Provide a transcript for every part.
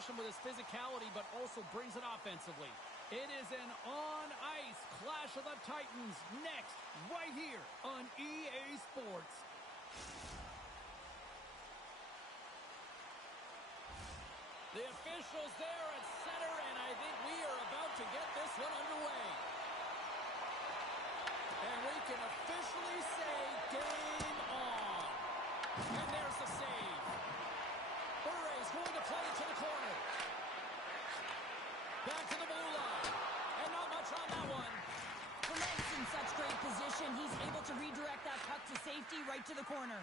opposition with his physicality, but also brings it offensively. It is an on-ice clash of the Titans next, right here on EA Sports. The officials there at center, and I think we are about to get this one underway. And we can officially say game on. And there's the save. Burray's going to play it to the corner. Back to the blue line. And not much on that one. Clement's in such great position. He's able to redirect that puck to safety right to the corner.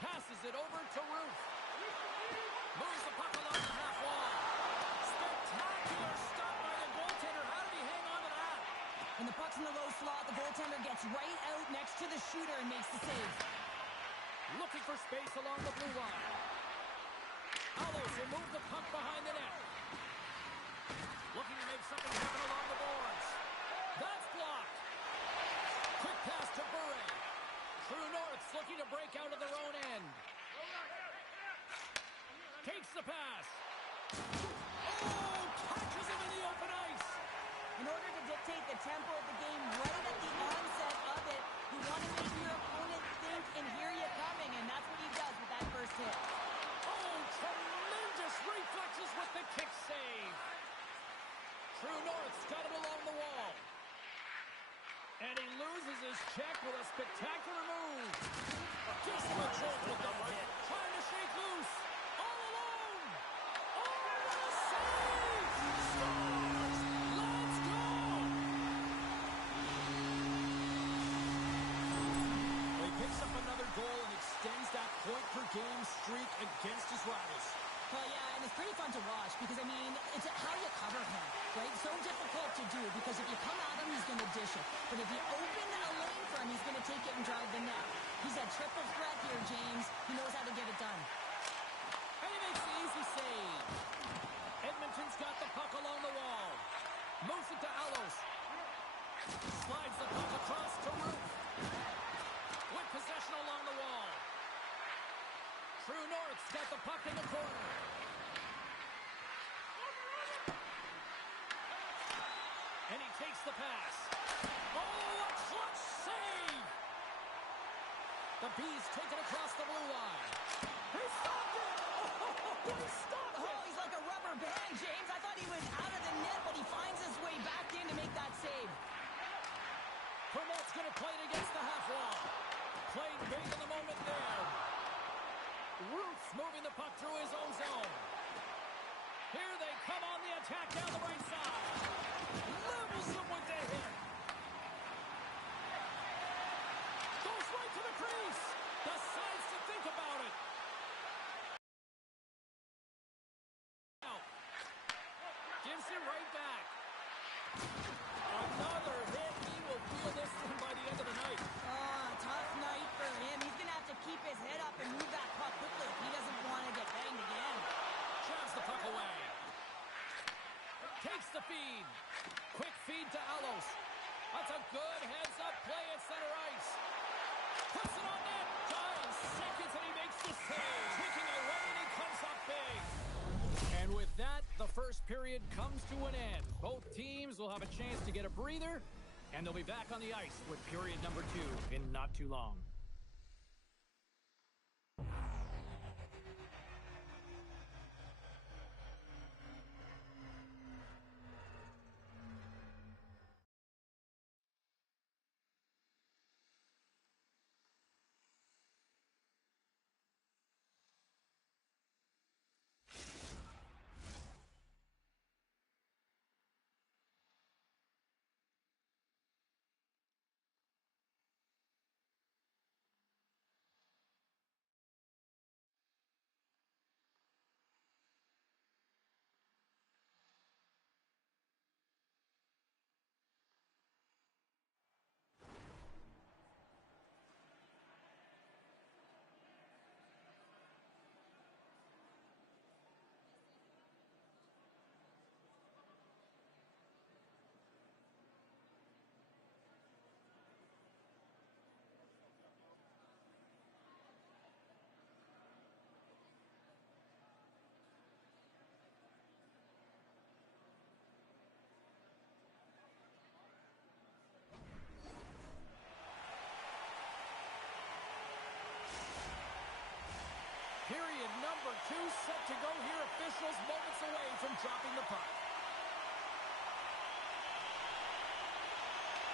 Passes it over to Ruth. Moves the puck along the half wall. Spectacular stop by the goaltender. How did he hang on to that? When the puck's in the low slot, the goaltender gets right out next to the shooter and makes the save. Looking for space along the blue line. Allos will move the puck behind the net. Looking to make something happen along the boards. That's blocked. Quick pass to Buray. True North's looking to break out of their own end. Takes the pass. Oh, catches him in the open ice. In order to dictate the tempo of the game right at the onset of it, you want to make your opponent think and hear you coming, and that's what he does with that first hit. Oh, tremendous reflexes with the kick save. True North's got it along the wall. And he loses his check with a spectacular move. Just a jolt with the right. Trying to shake loose. All alone. Oh, what a save! Scores! Let's go! He picks up another goal and extends that point-per-game streak against his rivals. Well, yeah, and it's pretty fun to watch because, I mean, it's how you cover him, right? So difficult to do because if you come at him, he's going to dish it. But if you open a lane for him, he's going to take it and drive the net. He's a triple threat here, James. He knows how to get it done. And he makes the easy save. Edmonton's got the puck along the wall. Moves it to Allos. Slides the puck across to Ruth. With possession along the wall. True North's got the puck in the corner. And he takes the pass. Oh, a clutch save! The Bees take it across the blue line. He stopped it! Oh, he stopped it! Oh, he's like a rubber band, James. I thought he was out of the net, but he finds his way back in to make that save. Promote's going to play it against the half wall. Played big in the moment there. Ruth's moving the puck through his own zone. Here they come on the attack down the right side. Levels them with the hit. Goes right to the crease. Decides to think about it. Out. Gives it right back. Another hit. He will feel this one by the end of the night. Tough night for him. He's going to have to keep his head up and move that puck quickly if he doesn't want to get banged again. Shoves the puck away. Takes the feed. Quick feed to Allos. That's a good heads-up play at center ice. Puts it on net. 5 seconds and he makes the save. Taking away and he comes up big. And with that, the first period comes to an end. Both teams will have a chance to get a breather, and they'll be back on the ice with period number 2 in not too long. two set to go here. Officials moments away from dropping the puck.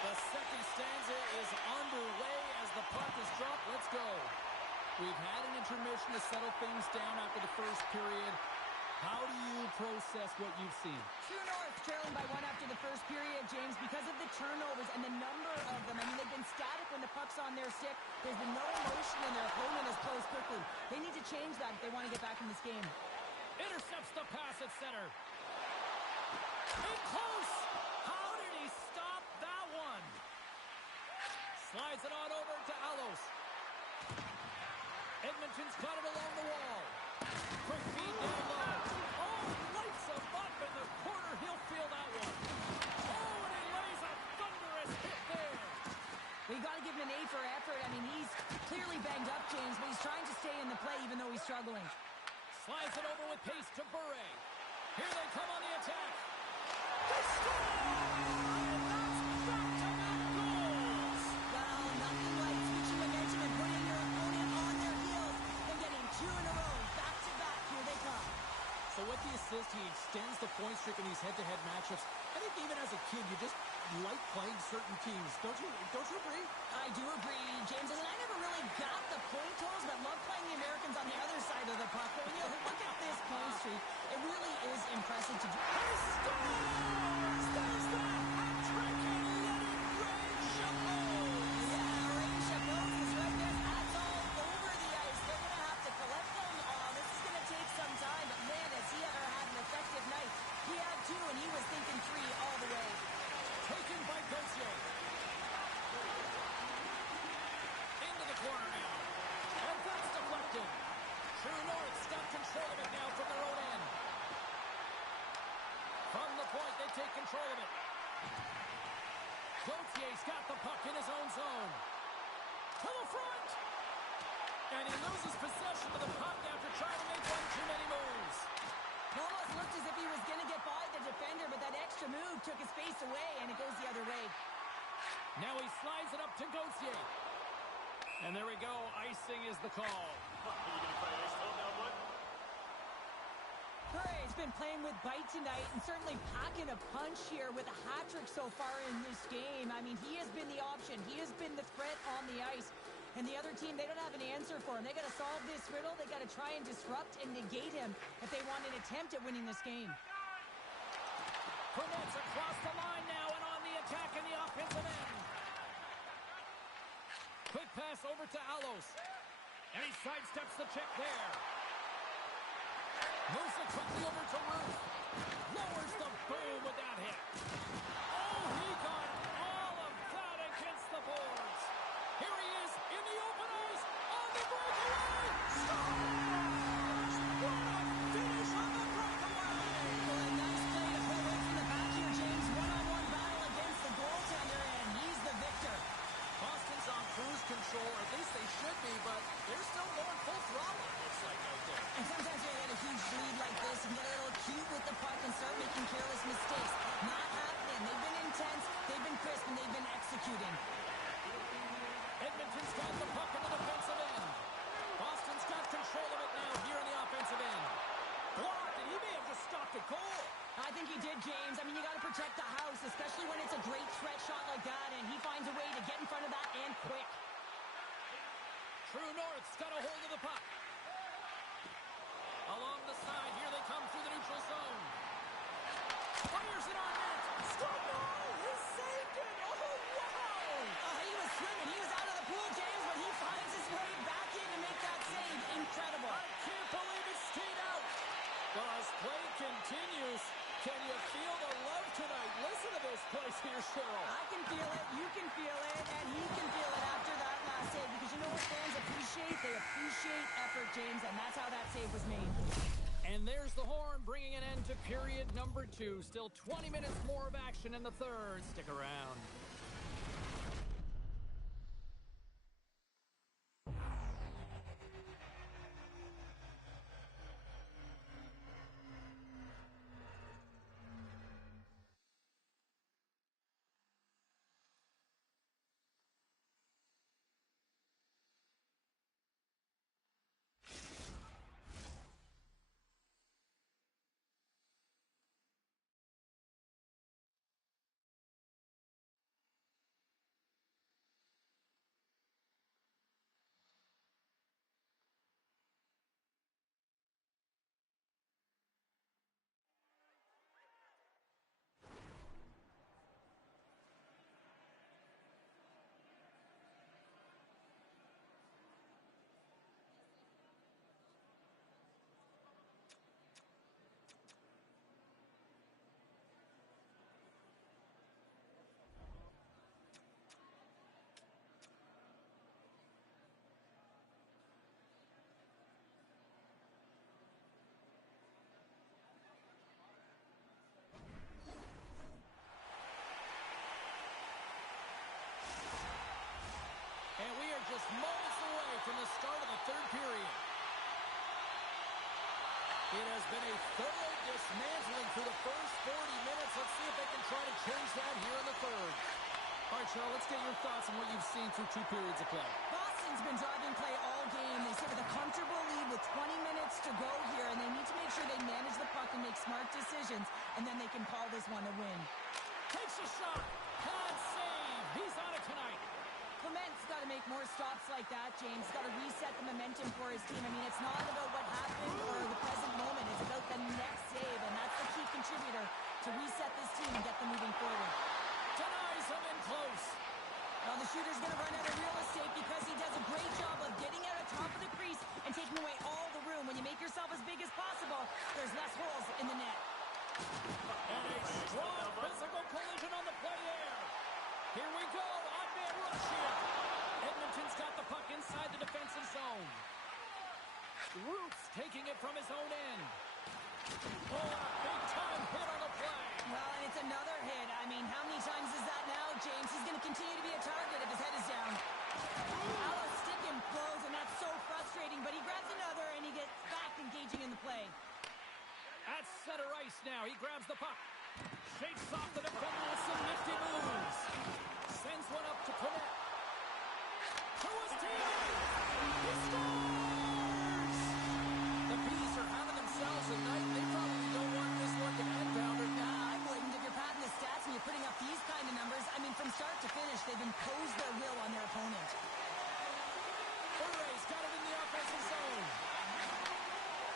The second stanza is underway as the puck is dropped. Let's go. We've had an intermission to settle things down after the first period. How do you process what you've seen? True North trailing by one after the first period, James, because of the turnovers and the number of them. I mean, they've been static when the puck's on their stick. There's been no emotion, and their opponent has closed quickly. They need to change that if they want to get back in this game. Intercepts the pass at center. In close. How did he stop that one? Slides it on over to Alos. Edmonton's got it along the wall. Quick feed down low. Oh, lights him up in the corner. He'll feel that one. Oh, and he lays a thunderous hit there. Well, you got to give him an A for effort. I mean, he's clearly banged up, James, but he's trying to stay in the play even though he's struggling. Slides it over with pace to Bure. Here they come on the attack. They score! And that's back-to-back goals. Well, nothing like switching momentum and putting your opponent on their heels and getting two in a row. Back-to-back, here they come. So with the assist, he extends the point streak in these head-to-head matchups. I think even as a kid, you just like playing certain teams. Don't you agree? I do agree, James. And I never really got the point totals, but love playing the Americans on the other side of the puck. But when you look at this point streak, it really is impressive to do. He scores! There's that hat-trick and let it rain Chapeau! Yeah, Rain Chapeau is right there. That's all over the ice. They're going to have to collect them. This is going to take some time, but man, has he ever had an effective night. He had two, and he was thinking three all the way. Taken by Gauthier. Into the corner now. And that's deflected. True North's got control of it now from their own end. From the point, they take control of it. Gauthier's got the puck in his own zone. To the front. And he loses possession of the puck after trying to make one too many moves. It almost looked as if he was going to get by the defender, but that extra move took his face away, and it goes the other way. Now he slides it up to Gauthier. And there we go. Icing is the call. Are you going to play ice time now, bud? Murray's been playing with bite tonight and certainly packing a punch here with a hat-trick so far in this game. I mean, he has been the option. He has been the threat on the ice. And the other team, they don't have an answer for him. They got to solve this riddle. They got to try and disrupt and negate him if they want an attempt at winning this game. Promotes across the line now and on the attack in the offensive end. Quick pass over to Alos. And he sidesteps the check there. Moves it quickly over to Ruth. Lowers the boom with that hit. Oh, he got all of that against the boards. Here he is in the open ice on the breakaway. Scores! What a finish on the breakaway! Well, a nice play to play right from the back here, James. One-on-one battle against the goaltender, and he's the victor. Boston's on cruise control, or at least they should be, but they're still going full throttle, it looks like, out there. And sometimes when you get a huge lead like this, you get a little cute with the puck and start making careless mistakes. Not happening. They've been intense, they've been crisp, and they've been executing. Edmonton's got the puck in the defensive end. Boston's got control of it now here in the offensive end. Blocked, and he may have just stopped a goal. I think he did, James. I mean, you got to protect the house, especially when it's a great threat shot like that, and he finds a way to get in front of that and quick. True North's got a hold of the puck. Along the side, here they come through the neutral zone. Fires it on net. Score! He saved it! Oh, wow! He was swimming. He was out of the pool, James, but he finds his way back in to make that save. Incredible. I can't believe it stayed out. Well, as play continues, can you feel the love tonight? Listen to this place here, Cheryl. I can feel it, you can feel it, and he can feel it after that last save. Because you know what fans appreciate? They appreciate effort, James, and that's how that save was made. And there's the horn, bringing an end to period number 2. Still 20 minutes more of action in the third. Stick around. It has been a thorough dismantling through the first 40 minutes. Let's see if they can try to change that here in the third. All right, Charles, let's get your thoughts on what you've seen through 2 periods of play. Boston's been driving play all game. They sit with a comfortable lead with 20 minutes to go here, and they need to make sure they manage the puck and make smart decisions, and then they can call this one a win. Takes a shot. Can't save. He's on it tonight. Clement's got to make more stops like that, James. He's got to reset the momentum for his team. I mean, it's not about what happened or the present moment. It's about the next save, and that's the key contributor to reset this team and get them moving forward. Denies him in close. Well, the shooter's going to run out of real estate because he does a great job of getting out of top of the crease and taking away all the room. When you make yourself as big as possible, there's less holes in the net. And a strong physical collision on the play there. Here we go. Odd-man rush here. Edmonton's got the puck inside the defensive zone. Roots taking it from his own end. Oh, a big-time hit on the play. Well, and it's another hit. I mean, how many times is that now, James? He's going to continue to be a target if his head is down. Allo's stick him close, and that's so frustrating. But he grabs another, and he gets back engaging in the play. At center ice now. He grabs the puck. Shakes off the defender with some nifty moves. Sends one up to Predecessor. To his team. He scores! The Bees are having themselves a night. They probably don't want this one to end, Pounder. I wouldn't. If you're padding the stats and you're putting up these kind of numbers, I mean, from start to finish, they've imposed their will on their opponent. Burray's got it in the offensive zone.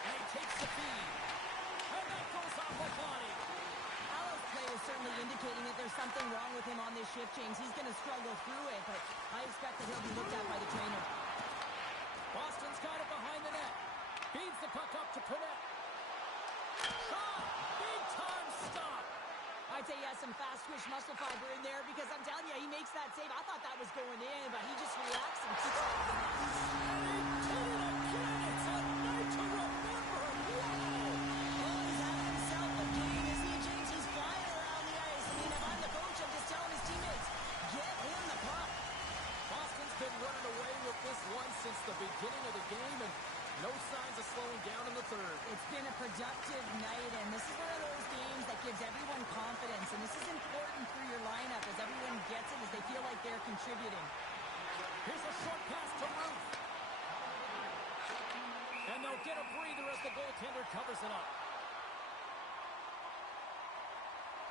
And he takes the feed. And that goes off the body. Allo's play is certainly indicating that there's something wrong with him on this shift, James. He's going to struggle through it, but I expect that he'll be looked at by the trainer. Boston's got it behind the net. Feeds the puck up to Predecessor. Shot! Big time stop! I'd say he has some fast twitch muscle fiber in there because I'm telling you, he makes that save. I thought that was going in, but he just reacts and keeps it. And he did it again! It's a night to remember! Wow! Oh, he's having himself a game, isn't he, James? He's flying around the ice. I mean, if I'm the coach, I'm just telling his teammates, get him the puck. Boston's been running away with this one since the beginning of the game, and no signs of slowing down in the third. It's been a productive night, and this is one of those games that gives everyone confidence, and this is important for your lineup as everyone gets it, as they feel like they're contributing. Here's a short pass to Ruth. And they'll get a breather as the goaltender covers it up.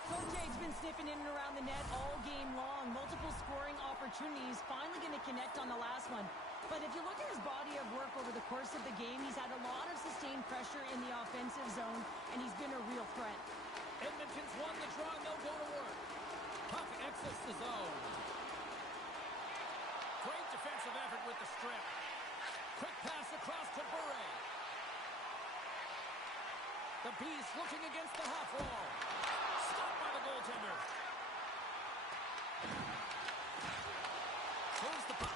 Gautier's been sniffing in and around the net all game long. Multiple scoring opportunities. Finally going to connect on the last one. But if you look at his body of work over the course of the game, he's had a lot of sustained pressure in the offensive zone, and he's been a real threat. Edmonton's won the draw, and they'll go to work. Puck exits the zone. Great defensive effort with the strip. Quick pass across to Burray. The Bees looking against the half wall. Stopped by the goaltender. Throws the puck.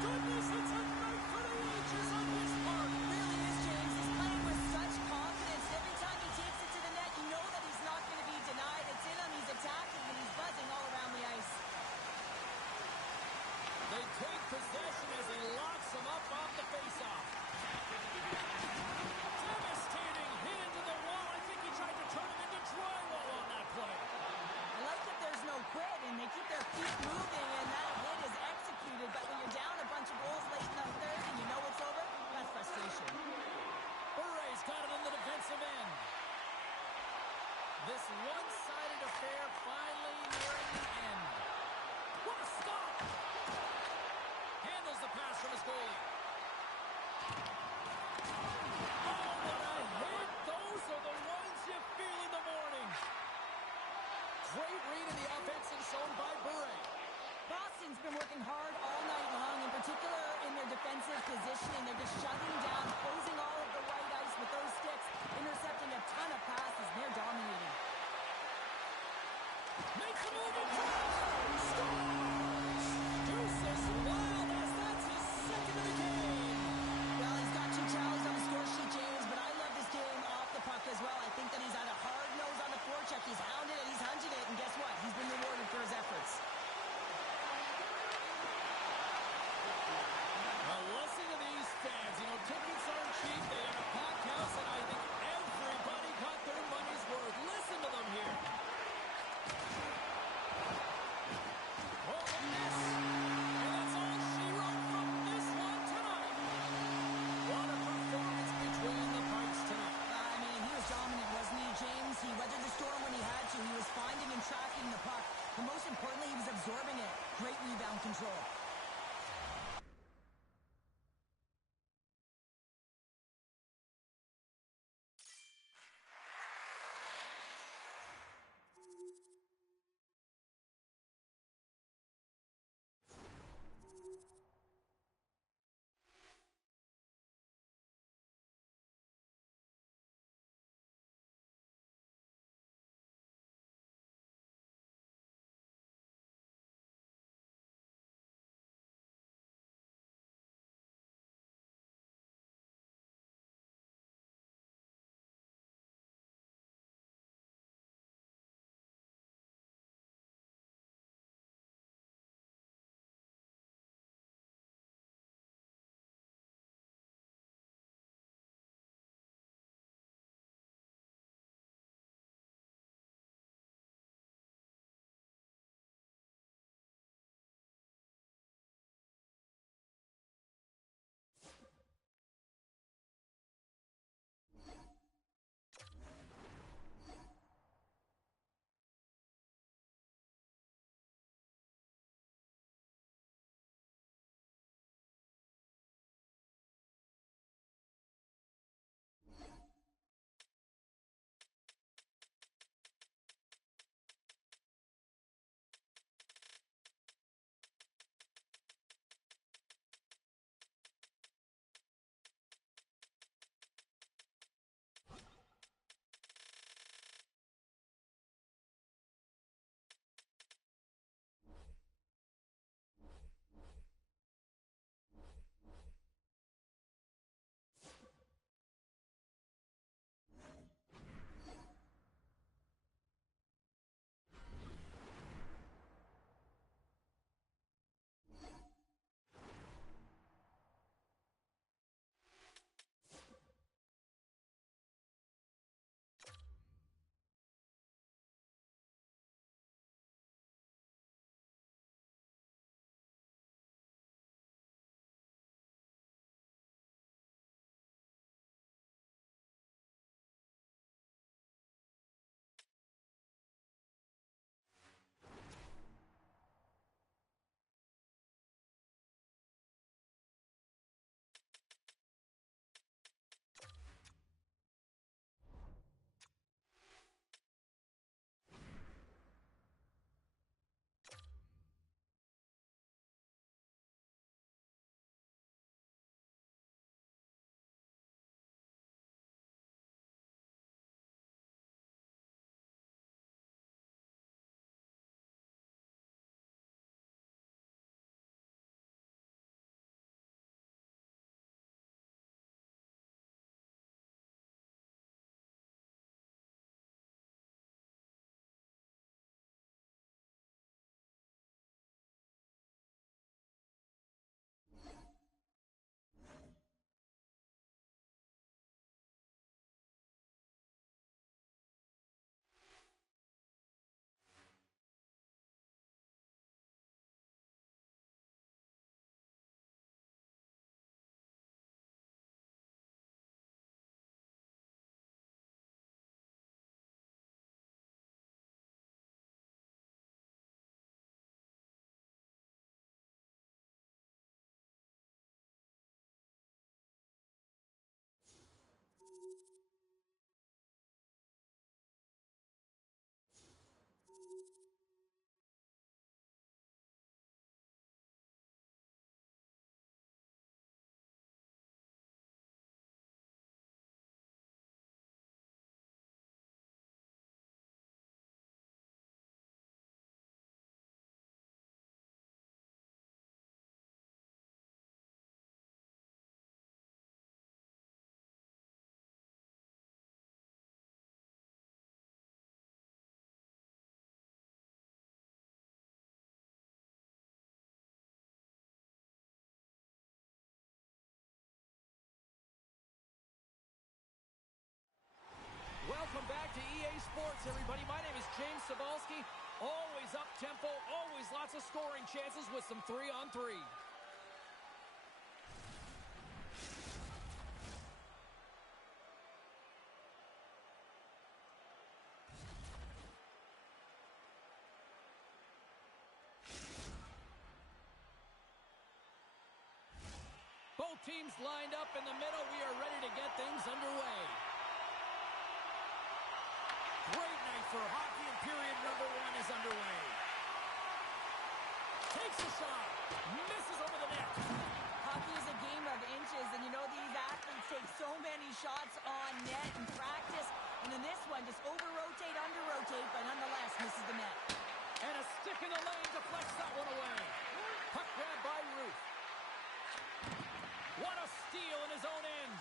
Goodness, it's a night for the ages on this part. It really is, James. He's playing with such confidence. Every time he takes it to the net, you know that he's not going to be denied. It's in him. He's attacking, and he's buzzing all around the ice. They take possession as he locks him up off the faceoff. Devastating hit into the wall. I think he tried to turn him into drywall on that play. I like that there's no quit, and they keep their feet moving, and that hit is executed. But when you're down a bunch of goals late in the third and you know it's over, that's frustration. Burray's got it on the defensive end. This one-sided affair finally nearing the end. What a stop! Handles the pass from his goalie. Oh, what a hit! Those are the ones you feel in the morning. Great read in the offensive zone by Burray. Boston's been working hard all night long, in particular in their defensive positioning. They're just shutting down, closing all of the white ice with those sticks, intercepting a ton of passes, and they're dominating. Makes a move and scores! Deuces Wild, that's his second of the game. Well, he's got 2 tallies on the score sheet, James, but I love this game off the puck as well. I think that he's had a hard nose on the forecheck. He's hounded it, he's hunted it, and guess what? He's been rewarded for his efforts. Well, listen to these fans. Cebulski. Always up-tempo, always lots of scoring chances with some 3-on-3. Both teams lined up in the middle. We are ready to get things underway. Great night for hockey, and period number 1 is underway. Takes a shot. Misses over the net. Hockey is a game of inches, and you know these athletes take so many shots on net in practice. And in this one, just over-rotate, under-rotate, but nonetheless misses the net. And a stick in the lane deflects that one away. Puck grab by Ruth. What a steal in his own end.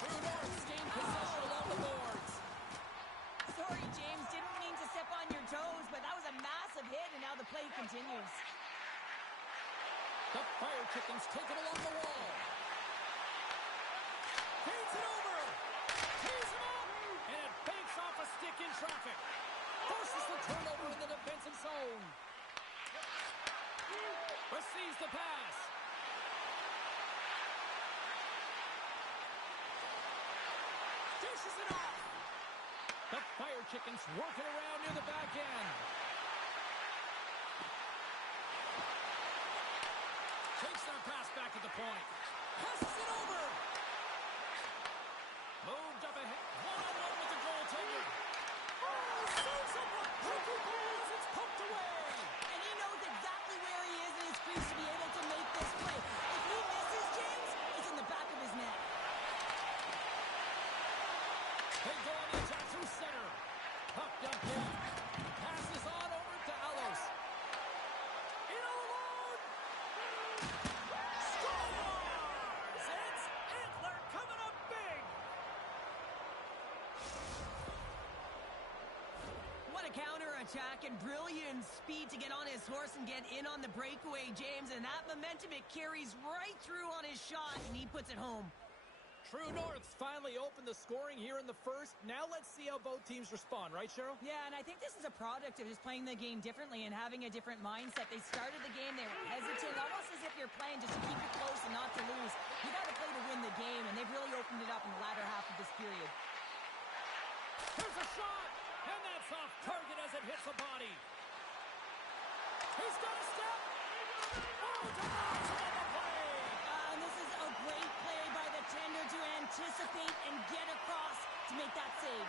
True North's gained possession along the boards. Sorry, James. Didn't mean to step on your toes, but that was a massive hit, and now the play continues. The Fire Chickens take it along the wall. Feeds it over. Tees him up. And it banks off a stick in traffic. Forces the turnover in the defensive zone. Receives the pass. Dishes it off. The Fire Chickens working around near the back end. Takes their pass back at the point. Passes it over. Moved up ahead. One-on-one with the goaltender. Oh, saves up a tricky ball as it's poked away. And he knows exactly where he is in his crease to be able to make this play. If he misses, James, it's in the back of his net. They go on the attack through center. Puck dumped in. Passes on over to Alos. In all alone. Scores! It's Antler coming up big. What a counter-attack and brilliant speed to get on his horse and get in on the breakaway, James. And that momentum, it carries right through on his shot, and he puts it home. True North's finally opened the scoring here in the first. Now let's see how both teams respond, right, Cheryl? Yeah, and I think this is a product of just playing the game differently and having a different mindset. They started the game, they were hesitant, almost as if you're playing just to keep it close and not to lose. You got to play to win the game, and they've really opened it up in the latter half of this period. Here's a shot, and that's off target as it hits the body. He's got a step. Oh, denies him on the play. And this is a great play by the tender to anticipate and get across to make that save.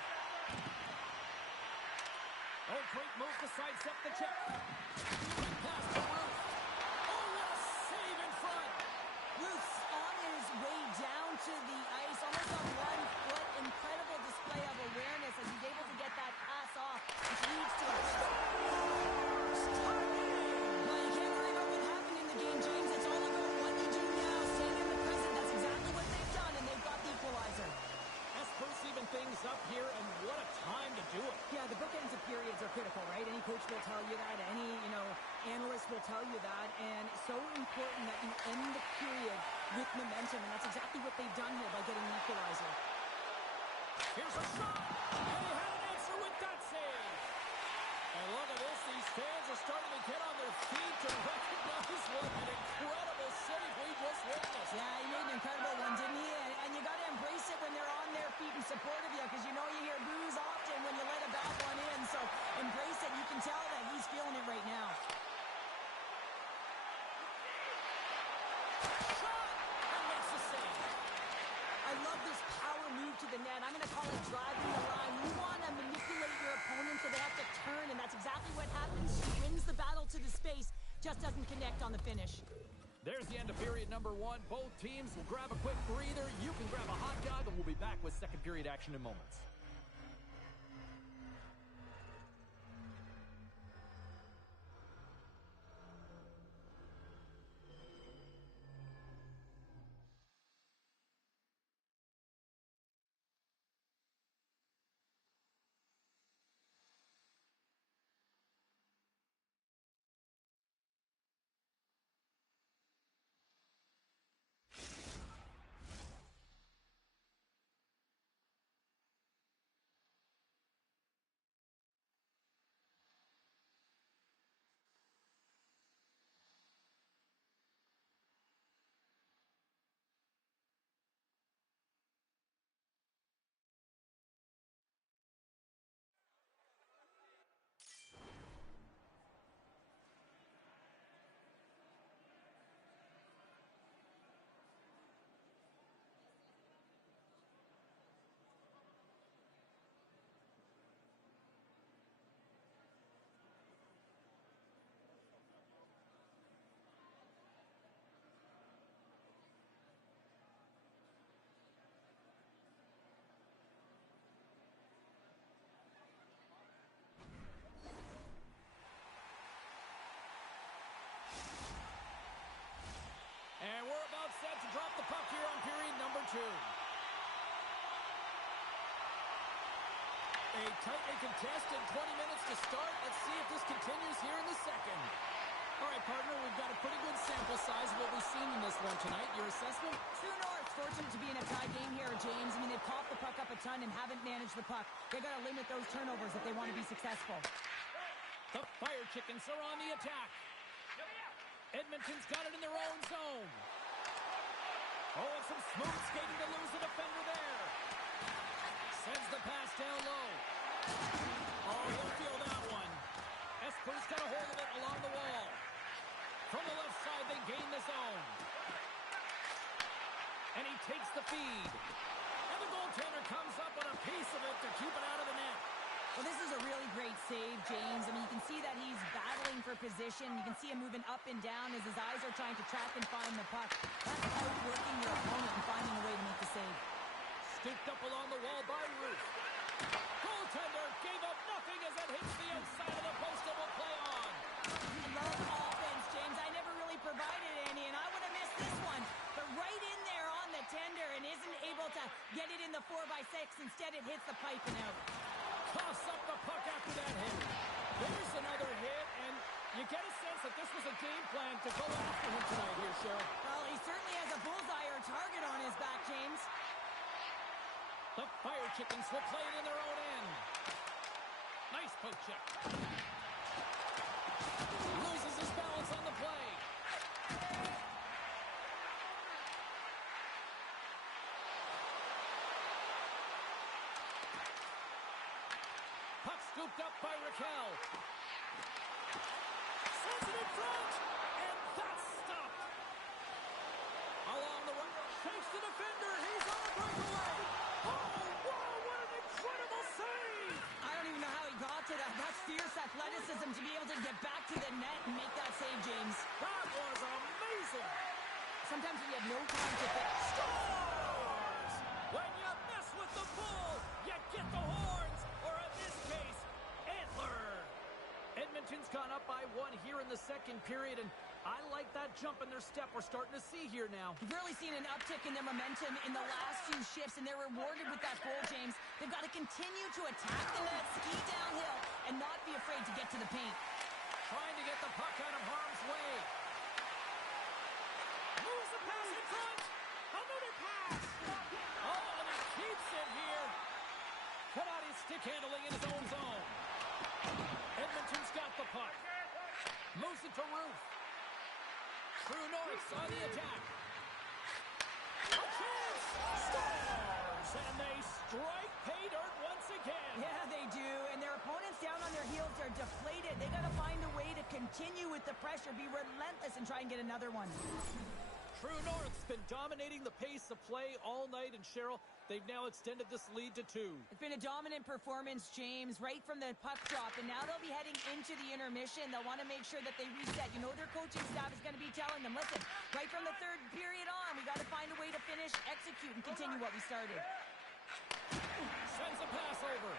Oh, great move to sidestep the check. Pass to Ruth. Oh, what a save in front. Ruth's on his way down to the ice, almost on 1 foot. Incredible display of awareness as he's able to get that pass off, which leads to a well, you can't worry about what happened in the game, James. It's all about what you do now, staying in the present. That's exactly what they've done, and they've got the equalizer. Espers even things up here, and what a time to do it. Yeah, the bookends of periods are critical, right? Any coach will tell you that. Any, analyst will tell you that. And so important that you end the period with momentum, and that's exactly what they've done here by getting the equalizer. Here's a shot, and he had an answer with that save. And look at this, these fans are starting to get on their feet to recognize what an incredible save we just witnessed. Yeah, he made an incredible one, didn't he? And you got to embrace it when they're on their feet in support of you, because you know you hear boos often when you let a bad one in. So embrace it. You can tell that he's feeling it right now. Shot, and makes the save. I love this power move to the net. I'm going to call it driving the line. You want to manipulate your opponent so they have to turn, and that's exactly what happens. He wins the battle to the space, just doesn't connect on the finish. There's the end of period number 1. Both teams will grab a quick breather. You can grab a hot dog, and we'll be back with second period action in moments. drop the puck here on period number 2. A tightly contested 20 minutes to start. Let's see if this continues here in the second. All right, partner, we've got a pretty good sample size of what we've seen in this one tonight. Your assessment? True North, fortunate to be in a tie game here, James. I mean, they've coughed the puck up a ton and haven't managed the puck. They've got to limit those turnovers if they want to be successful. The Fire Chickens are on the attack. Edmonton's got it in their own zone. Oh, and some smooth skating to lose the defender there. Sends the pass down low. Oh, he'll feel that one. Esper's got a hold of it along the wall. From the left side, they gain the zone. And he takes the feed. And the goaltender comes up with a piece of it to keep it out of the net. Well, this is a really great save, James. I mean, you can see that he's battling for position. You can see him moving up and down as his eyes are trying to track and find the puck. That's outworking your opponent and finding a way to make the save. Scooped up along the wall by Ruth. Goaltender gave up nothing as it hits the outside of the post and will play on. I love offense, James. I never really provided any, and I would have missed this one. But right in there on the tender and isn't able to get it in the 4x6. Instead, it hits the pipe and out. Toss up the puck after that hit. There's another hit, and you get a sense that this was a game plan to go after him tonight here, Cheryl. Well, he certainly has a bullseye or target on his back, James. The Fire Chickens will play it in their own end. Nice poke check. Loses his balance on the play. Puck scooped up by Raquel. Sends it in front, and that's stopped. Along the right, shakes the defender. He's on a breakaway. Oh, wow, what an incredible save! I don't even know how he got to that. That's fierce athleticism to be able to get back to the net and make that save, James. That was amazing. Sometimes you have no time to think. Scores! When you mess with the bull, you get the horns, or in this case, antler. Edmonton's gone up by 1 here in the second period, and I like that jump in their step we're starting to see here now. We've really seen an uptick in their momentum in the last few shifts, and they're rewarded with that goal, James. They've got to continue to attack the net, ski downhill, and not be afraid to get to the paint. Trying to get the puck out of harm's way. Moves the pass in front. Another pass. Oh, and he keeps it here. Cut out his stick handling in his own zone. Edmonton's got the puck. Moves it to Ruth. True North's on the attack. A chance! Scores! And they strike pay dirt once again. Yeah, they do, and their opponents down on their heels are deflated. They got to find a way to continue with the pressure, be relentless, and try and get another one. True North's been dominating the pace of play all night, and Cheryl, they've now extended this lead to 2. It's been a dominant performance, James, right from the puck drop, and now they'll be heading into the intermission. They'll want to make sure that they reset. You know their coaching staff is going to be telling them, listen, right from the third period on, we got to find a way to finish, execute, and continue what we started. Sends a pass over.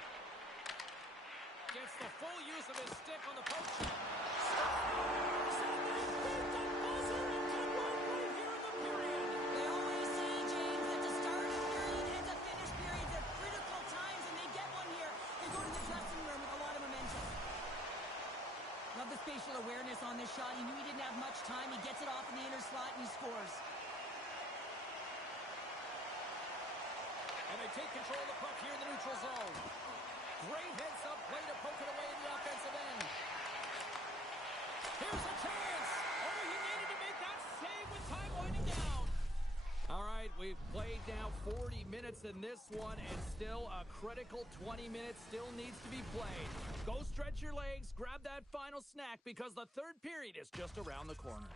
Gets the full use of his stick on the poke check. Scores! And they beat the buzzer and come right here in the period. They always say, James, that to start a period and to finish periods are critical times, and they get one here. They go to the dressing room with a lot of momentum. Love the spatial awareness on this shot. He knew he didn't have much time. He gets it off in the inner slot, and he scores. And they take control of the puck here in the neutral zone. Great heads-up play to poke it away in the offensive end. Here's a chance! Oh, he needed to make that save with time winding down. All right, we've played now 40 minutes in this one, and still a critical 20 minutes still needs to be played. Go stretch your legs, grab that final snack, because the third period is just around the corner.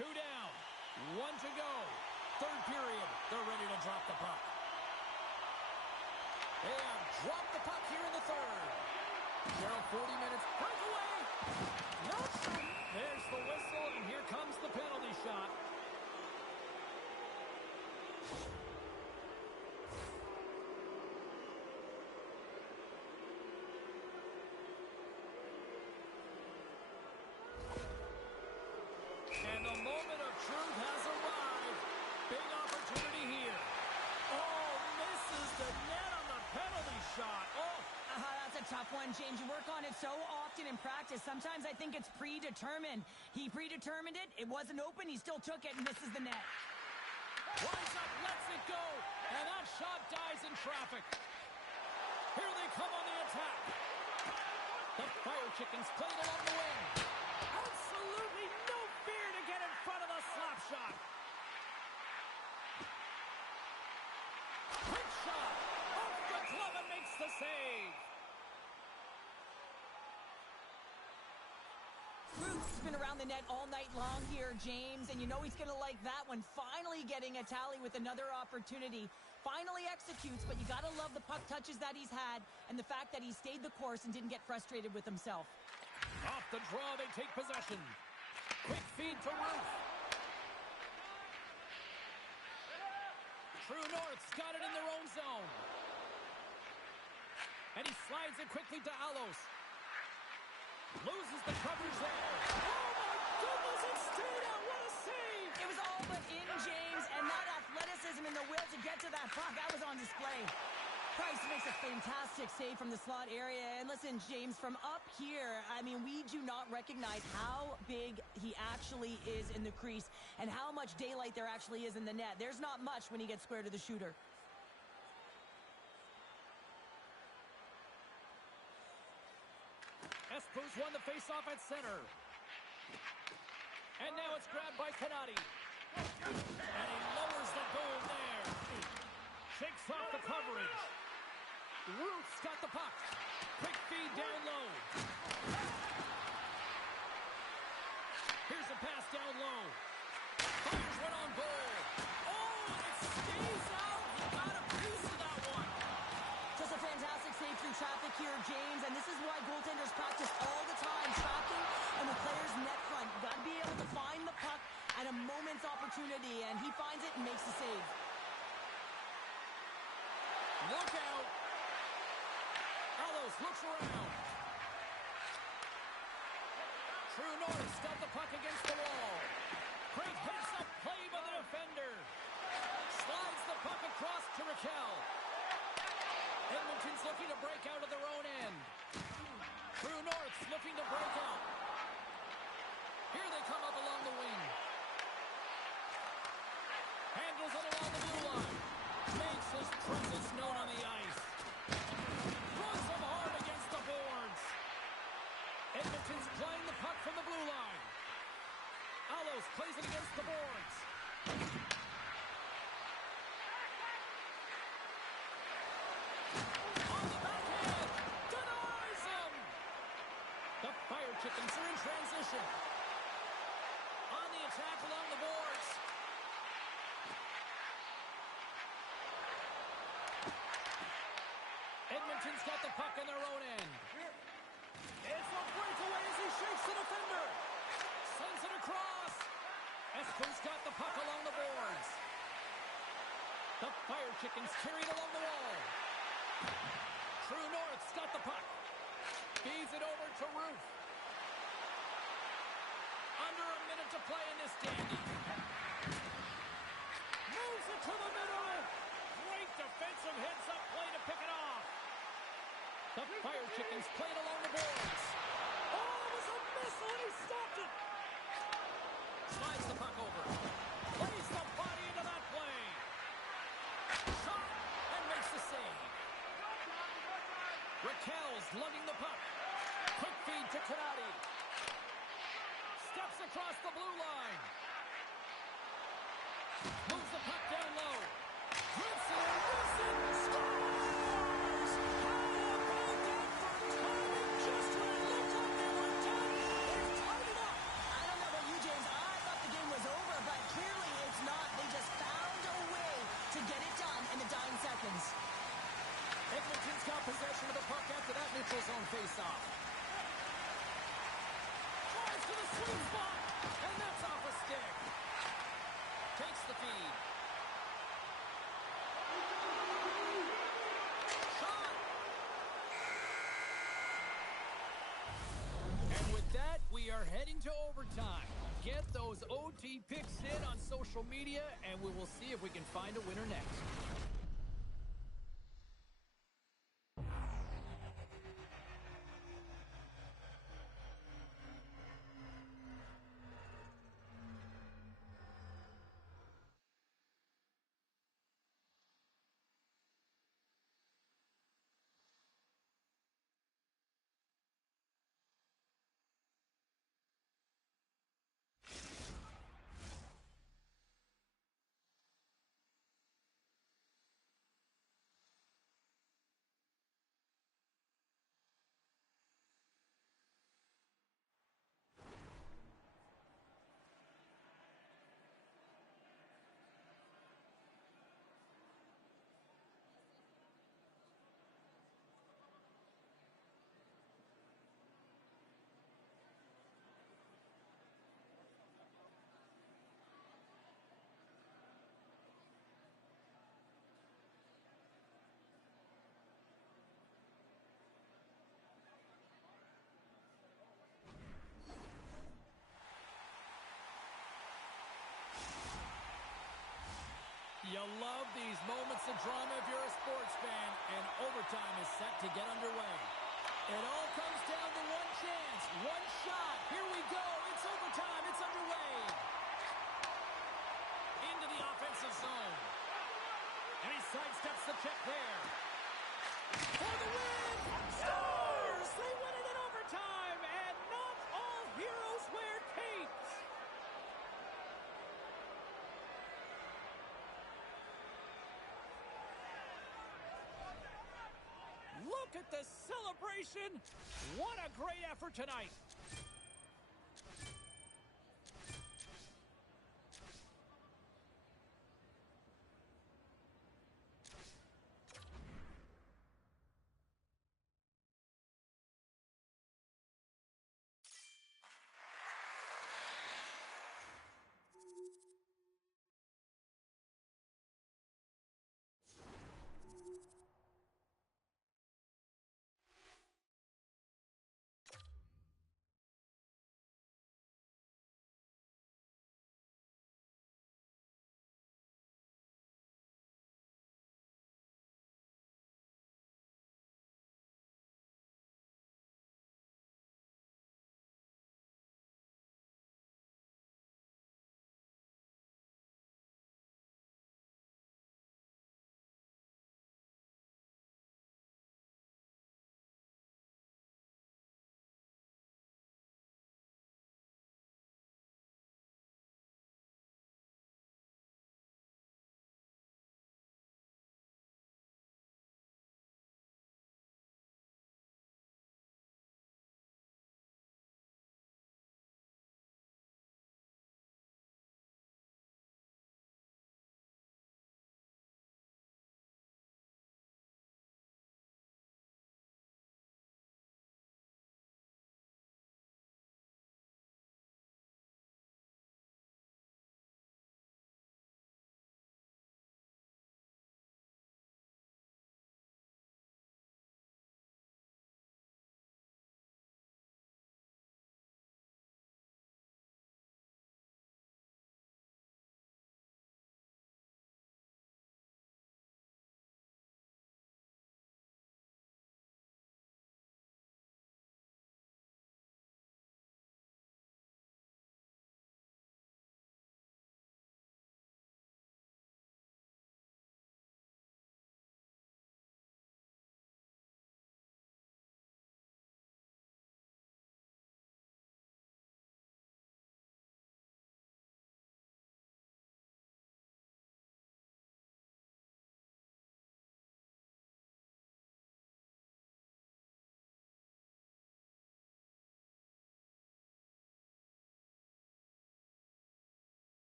Two down. One to go. Third period. They're ready to drop the puck. They have dropped the puck here in the third. Now 40 minutes. Breakaway. Nope. There's the whistle, and here comes the penalty shot. And the moment of truth has arrived. Big opportunity here. Oh, misses the net on the penalty shot. Oh. That's a tough one, James. You work on it so often in practice. Sometimes I think it's predetermined. He predetermined it. It wasn't open. He still took it and misses the net. Winds up, lets it go. And that shot dies in traffic. Here they come on the attack. The Fire Chickens played along the wing. Absolutely no fear to get in front of the slap shot. Quick shot. Off the glove and makes the save. Roots has been around the net all night long here, James, and you know he's going to like that one. Finally getting a tally with another opportunity. Finally executes, but you got to love the puck touches that he's had and the fact that he stayed the course and didn't get frustrated with himself. Off the draw, they take possession. Quick feed to Ruth. True North's got it in their own zone. And he slides it quickly to Alos. Loses the coverage there. Oh, my goodness, it stayed out. What a save. It was all but in, James, and that athleticism and the will to get to that puck, that was on display. Price makes a fantastic save from the slot area. And listen, James, from up here, I mean, we do not recognize how big he actually is in the crease and how much daylight there actually is in the net. There's not much when he gets square to the shooter. Espo's won the faceoff at center. And now it's grabbed by Canati. And he lowers the goal there. Shakes off the coverage. Ruth's got the puck. Quick feed down low. Here's a pass down low. Fires one on goal. Oh, it stays out. He got a piece of that one. Just a fantastic save through traffic here, James, and this is why goaltenders practice all the time, tracking and the player's net front. You've got to be able to find the puck at a moment's opportunity, and he finds it and makes the save. Look out. Alos looks around. True North's got the puck against the wall. Great heads-up play by the defender. Slides the puck across to Raquel. Edmonton's looking to break out of their own end. True North's looking to break out. Here they come up along the wing. Handles it along the blue line. Makes his presence known on the ice. Runs him hard against the boards. Edmonton's playing the puck from the blue line. Alos plays it against the boards. On the backhand. Denies him. The Fire Chickens are in transition. On the attack along the boards. Edmonton's got the puck in their own end. It's a breakaway as he shakes the defender. Sends it across. Espo's got the puck along the boards. The Fire Chickens carried along the wall. True North's got the puck. Feeds it over to Ruth. Under a minute to play in this dandy. Moves it to the middle. Great defensive heads-up play to pick it off. The Fire Chickens played along the boards. Oh, it was a missile and he stopped it. Slides the puck over. Plays the body into that play. Shot and makes the save. Raquel's lugging the puck. Quick feed to Canati. Steps across the blue line. Moves the puck down low. Drips it and whips it. Scores! How about that for timing? Just when it looked like they were done, they've tied it up. I don't know about you, James. I thought the game was over. faceoff. Drives to the sweet spot, and that's off a stick. Takes the feed. Shot! And with that, we are heading to overtime. Get those OT picks in on social media, and we will see if we can find a winner next. You love these moments of drama if you're a sports fan, and overtime is set to get underway. It all comes down to one chance, one shot. Here we go. It's overtime. It's underway. Into the offensive zone. And he sidesteps the check there. For the win! Stars! They win it in overtime, and not all heroes wear capes. Look at the celebration. What a great effort tonight.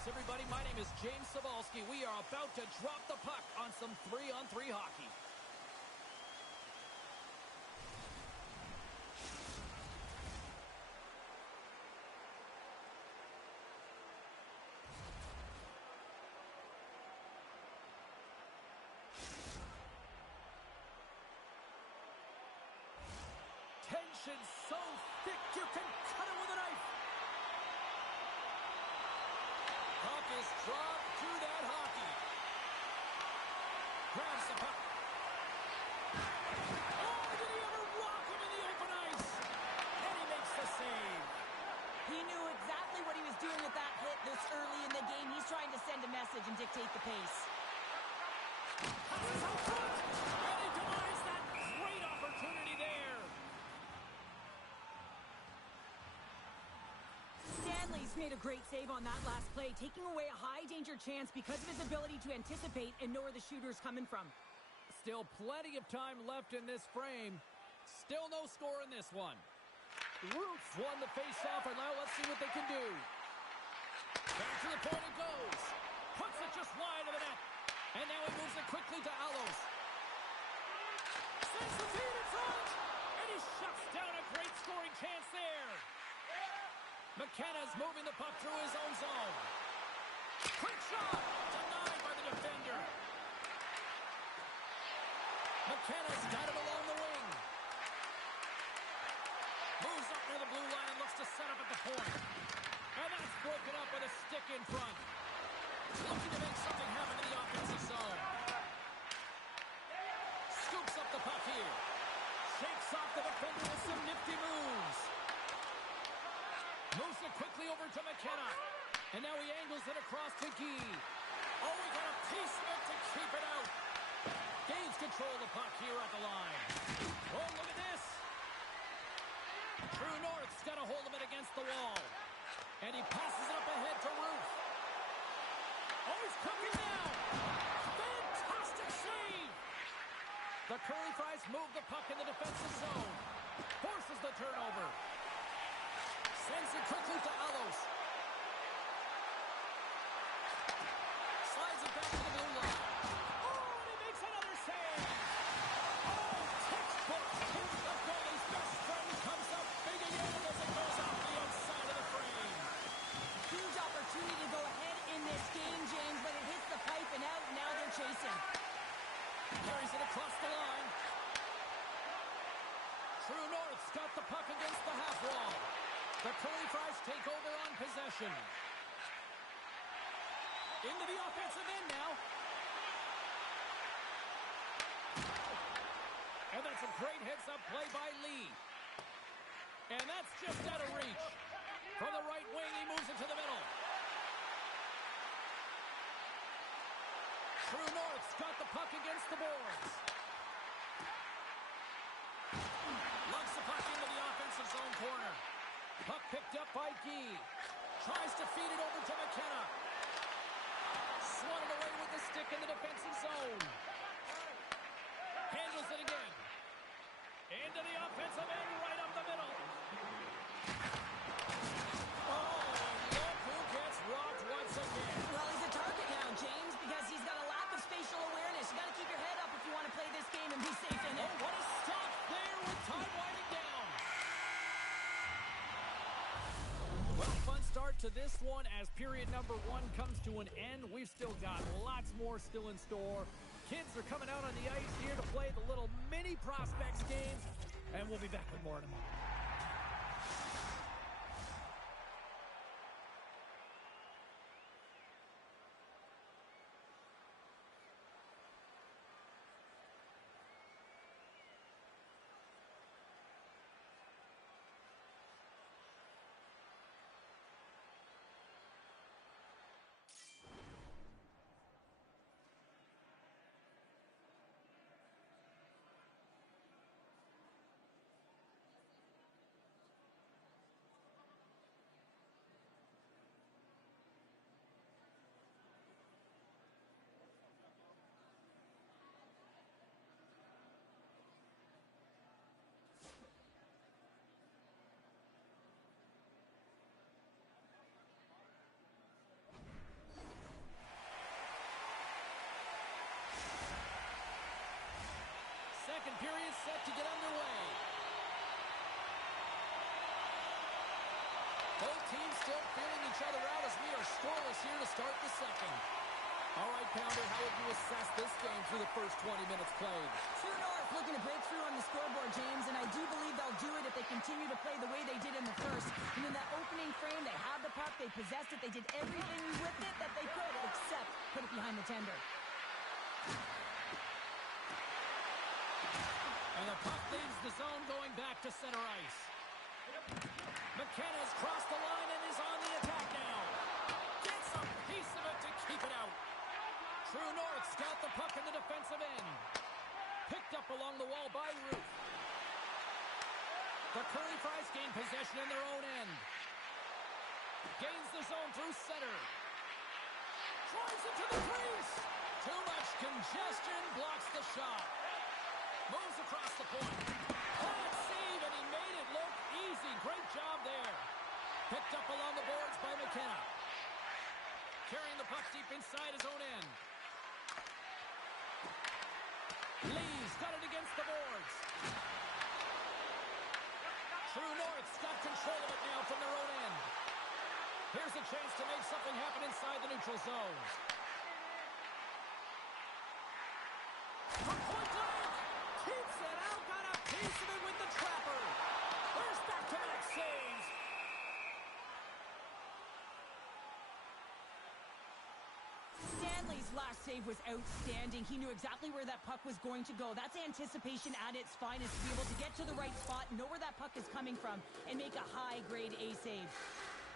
once, everybody. My name is James Cebulski. We are about to drop the puck on some 3-on-3 hockey. Tension so thick you can cut it with a knife. Puck is dropped to that hockey. Grabs the puck. Oh, did he ever rock him in the open ice? And he makes the save. He knew exactly what he was doing with that hit this early in the game. He's trying to send a message and dictate the pace. Passes out front. And he denies that great opportunity there. Stanley's made a great save on that last play, taking away a high-danger chance because of his ability to anticipate and know where the shooter's coming from. Still plenty of time left in this frame. Still no score in this one. Roots won the face-off, and now let's see what they can do. Back to the point it goes. Puts it just wide of the net. And now he moves it quickly to Allos. Sends the feed in front. And he shuts down a great scoring chance there. McKenna's moving the puck through his own zone. Quick shot! Denied by the defender. McKenna's got it along the wing. Moves up near the blue line and looks to set up at the point. And that's broken up with a stick in front. Looking to make something happen in the offensive zone. Scoops up the puck here. Shakes off the defender with some nifty moves. Moves it quickly over to McKenna. And now he angles it across to Guy. Oh, we got a piece of it to keep it out. Gains control of the puck here at the line. Oh, look at this. True North's got a hold of it against the wall. And he passes it up ahead to Ruth. Oh, he's cooking now. Fantastic save. The Curly Fries move the puck in the defensive zone. Forces the turnover. Sends it quickly to Allos. Slides it back to the blue line. Oh, and he makes another save. Oh, textbook. Here's the goalie's best friend comes up big again as it goes off the outside of the frame. Huge opportunity to go ahead in this game, James, but it hits the pipe and out. Now they're chasing. Carries it across the line. True North's got the puck against the half wall. The Curly Fries take over on possession. Into the offensive end now. And that's a great heads-up play by Lee. And that's just out of reach. From the right wing, he moves it to the middle. True North's got the puck against the boards. Lugs the puck into the offensive zone corner. Puck picked up by Guy. Tries to feed it over to McKenna. Swatted away with the stick in the defensive zone. Handles it again. Into the offensive end, right up the middle. Oh, look who gets rocked once again. Well, he's a target now, James, because he's got a lack of spatial awareness. You got to keep your head up if you want to play this game and be safe in it. Oh, what a stop there with time winding down. Well, fun start to this one as period number 1 comes to an end. We've still got lots more still in store. Kids are coming out on the ice here to play the little mini prospects games, and we'll be back with more in a moment. second period set to get underway. Both teams still feeling each other out as we are scoreless here to start the second. All right, Pounder, how would you assess this game through the first 20 minutes played? True North looking to break through on the scoreboard, James, and I do believe they'll do it if they continue to play the way they did in the first. And in that opening frame, they had the puck, they possessed it, they did everything with it that they could, except put it behind the tender. And the puck leaves the zone going back to center ice. McKenna's crossed the line and is on the attack now. Gets a piece of it to keep it out. True North's got the puck in the defensive end. Picked up along the wall by Ruth. The Curly Fries gain possession in their own end. Gains the zone through center. Drives it to the crease. Too much congestion, blocks the shot. Moves across the point. Flat save, and he made it look easy. Great job there. Picked up along the boards by McKenna. Carrying the puck deep inside his own end. Lee's got it against the boards. True North's got control of it now from their own end. Here's a chance to make something happen inside the neutral zone. From point blank, keeps it out, got a piece of it with the trapper. There's back-to-back saves. Stanley's last save was outstanding. He knew exactly where that puck was going to go. That's anticipation at its finest, to be able to get to the right spot, know where that puck is coming from, and make a high-grade A save.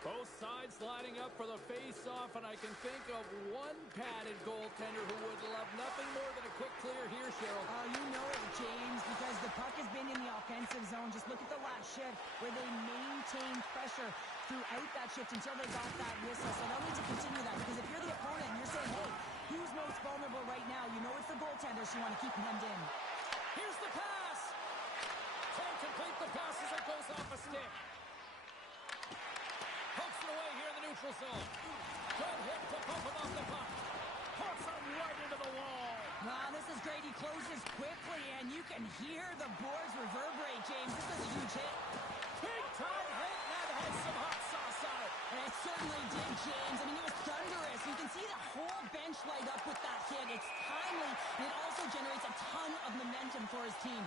Both sides lining up for the face-off, and I can think of one padded goaltender who would love nothing more than a quick clear here, Cheryl. Oh, you know it, James, because the puck has been in the offensive zone. Just look at the last shift where they maintained pressure throughout that shift until they got that whistle. So they'll need to continue that, because if you're the opponent and you're saying, hey, who's most vulnerable right now? You know it's the goaltender, so you want to keep him hemmed in. Here's the pass. Can't complete the pass as it goes off a stick. Pokes it away here in the neutral zone. Good hit to bump him off the puck. Hooks him right into the wall. Wow, this is great. He closes quickly, and you can hear the boards reverberate, James. This is a huge hit. Big time hit. That had some hot sauce on it. It certainly did, James. I mean, it was thunderous. You can see the whole bench light up with that hit. It's timely, and it also generates a ton of momentum for his team.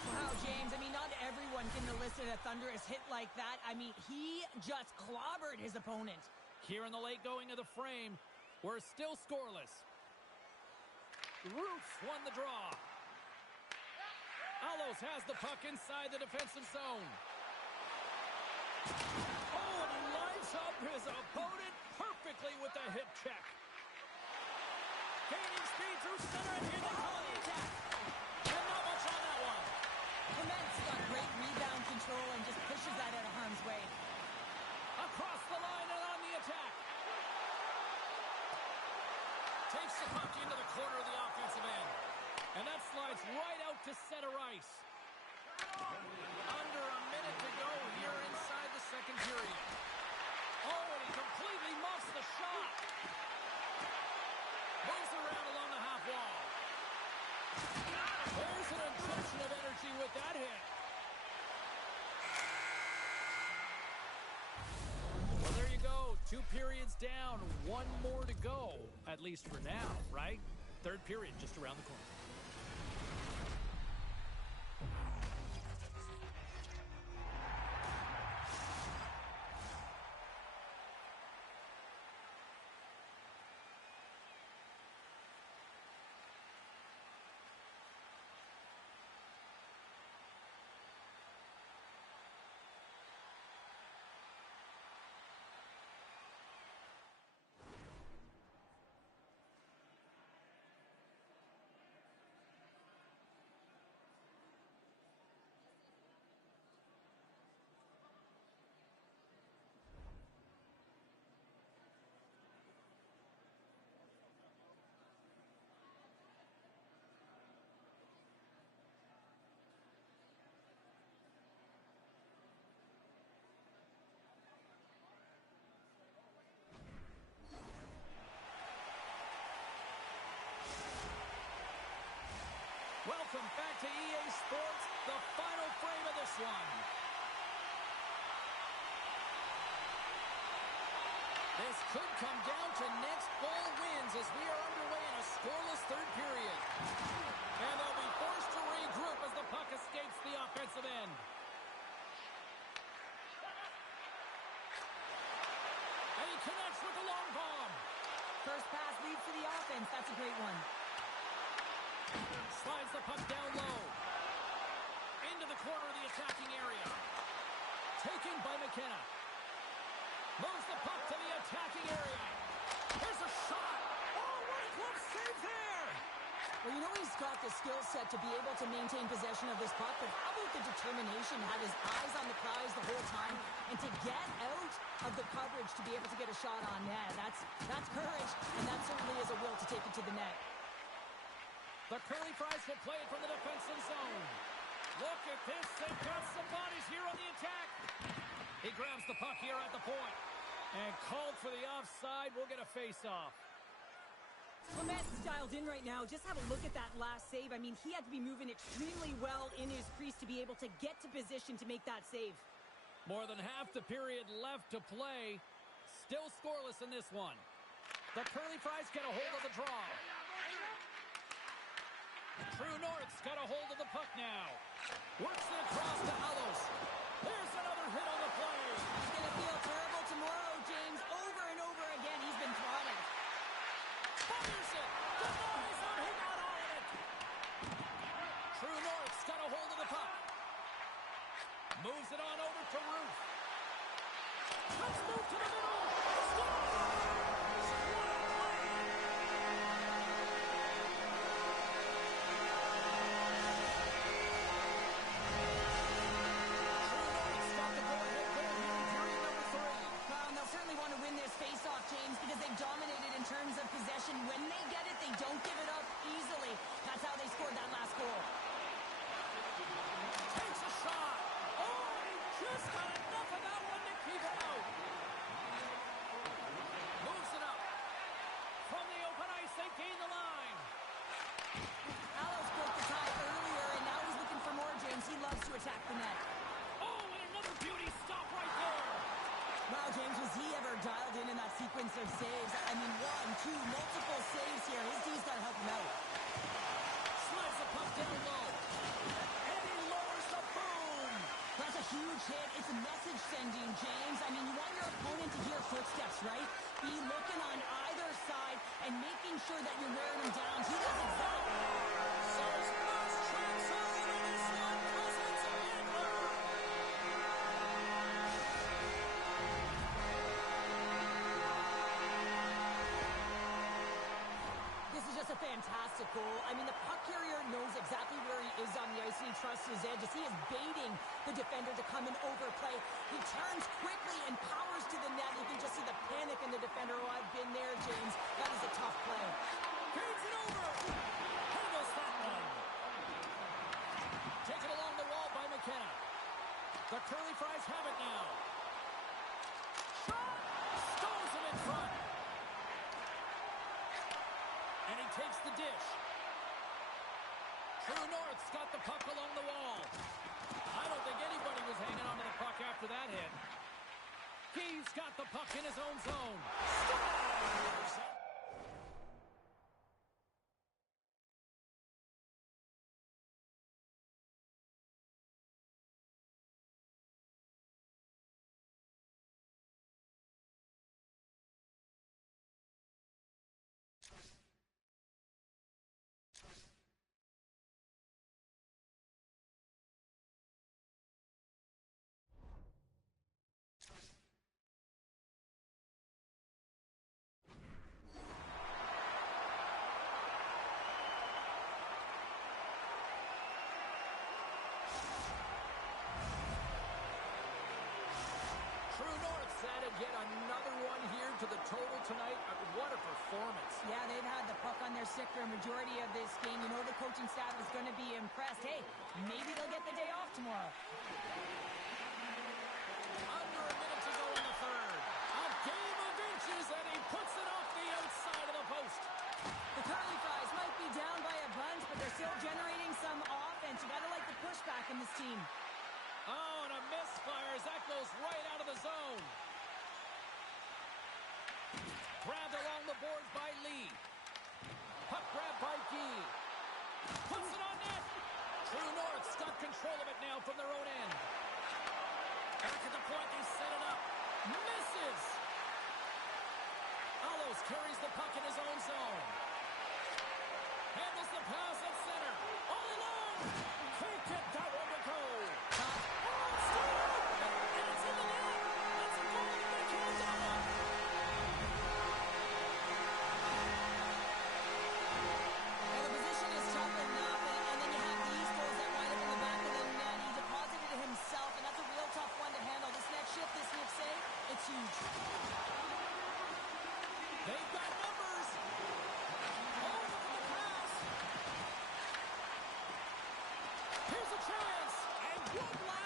Wow, James, I mean, not everyone can elicit a thunderous hit like that. I mean, he just clobbered his opponent. Here in the late going of the frame, we're still scoreless. Roofs won the draw. Alos has the puck inside the defensive zone. Oh, and he lines up his opponent perfectly with the hip check. Gaining speed through center, and here they call the attack. And not much on that one. Clement's got great rebound control and just pushes that out of harm's way. Across the line and on the attack. Takes the puck into the corner of the offensive end. And that slides right out to center ice. Under a minute to go here inside the second period. Oh, and he completely muffs the shot. Moves around along the half wall. There's an injection of energy with that hit. Well, there you go. 2 periods down, 1 more to go, at least for now, right? Third period just around the corner. Welcome back to EA Sports, the final frame of this one. This could come down to next ball wins as we are underway in a scoreless third period. And they'll be forced to regroup as the puck escapes the offensive end. And he connects with the long bomb. First pass leads to the offense. That's a great one. Slides the puck down low. Into the corner of the attacking area. Taken by McKenna. Moves the puck to the attacking area. Here's a shot. Oh, what a glove save there. Well, you know he's got the skill set to be able to maintain possession of this puck, but how about the determination, have his eyes on the prize the whole time, and to get out of the coverage to be able to get a shot on net. That's courage, and that certainly is a will to take it to the net. The Curly Fries will play it from the defensive zone. Look at this. They've got some bodies here on the attack. He grabs the puck here at the point. And called for the offside. We'll get a face-off. Clement's dialed in right now. Just have a look at that last save. I mean, he had to be moving extremely well in his crease to be able to get to position to make that save. More than half the period left to play. Still scoreless in this one. The Curly Fries get a hold of the draw. True North's got a hold of the puck now. Works it across to Alos. There's another hit on the play. He's going to feel terrible tomorrow, James. Over and over again, he's been throttled. Fires it. Denies him. He got all of it. True North's got a hold of the puck. Moves it on over to Ruth. Let's move to the middle. James, because they've dominated in terms of possession. When they get it, they don't give it up easily. That's how they scored that last goal. Takes a shot. Oh, he just got enough of that one to keep it out. Moves it up. From the open ice, they gain the line. Alos broke the tie earlier, and now he's looking for more, James. He loves to attack the net. Oh, and another beauty stop right there. Wow, James, was he ever dialed in that sequence of saves? I mean, one, two, multiple saves here. His D's got to help him out. Slides the puck down low. And he lowers the boom. That's a huge hit. It's a message sending, James. I mean, you want your opponent to hear footsteps, right? Be looking on either side and making sure that you're wearing him down. He does exactly. Says most chance over this one because it's a Hitler. A fantastic goal. I mean, the puck carrier knows exactly where he is on the ice, and he trusts his edges. He is baiting the defender to come and overplay. He turns quickly and powers to the net. You can just see the panic in the defender. Oh, I've been there, James. That is a tough play. Carries it over. Handles that one. Taken along the wall by McKenna. The Curly Fries have it now. Shot! Stones him in front. And he takes the dish. True North's got the puck along the wall. I don't think anybody was hanging on to the puck after that hit. He's got the puck in his own zone. Scores! Yet another one here to the total tonight. What a performance. Yeah, they've had the puck on their stick for a majority of this game. You know the coaching staff is going to be impressed. Hey, maybe they'll get the day off tomorrow. Under a minute to go in the third. A game of inches, and he puts it off the outside of the post. The Curly Fries might be down by a bunch, but they're still generating some team. Oh, and a misfire as that goes right out of the zone. Grabbed along the boards by Lee. Puck grab by Gee. Puts it on net. True North's got control of it now from their own end. Back at the point, they set it up. Misses. Allos carries the puck in his own zone. Handles the pass at center. All alone. Can't get that one to go. And it's in the net. That's a goal to make it a double. Well, the position is tough enough, and then you have these goals that wind up in the back of the net. He deposited it himself, and that's a real tough one to handle. This next shift, this next save, it's huge. They've got numbers. Oh, look at the pass. Here's a chance. And good luck.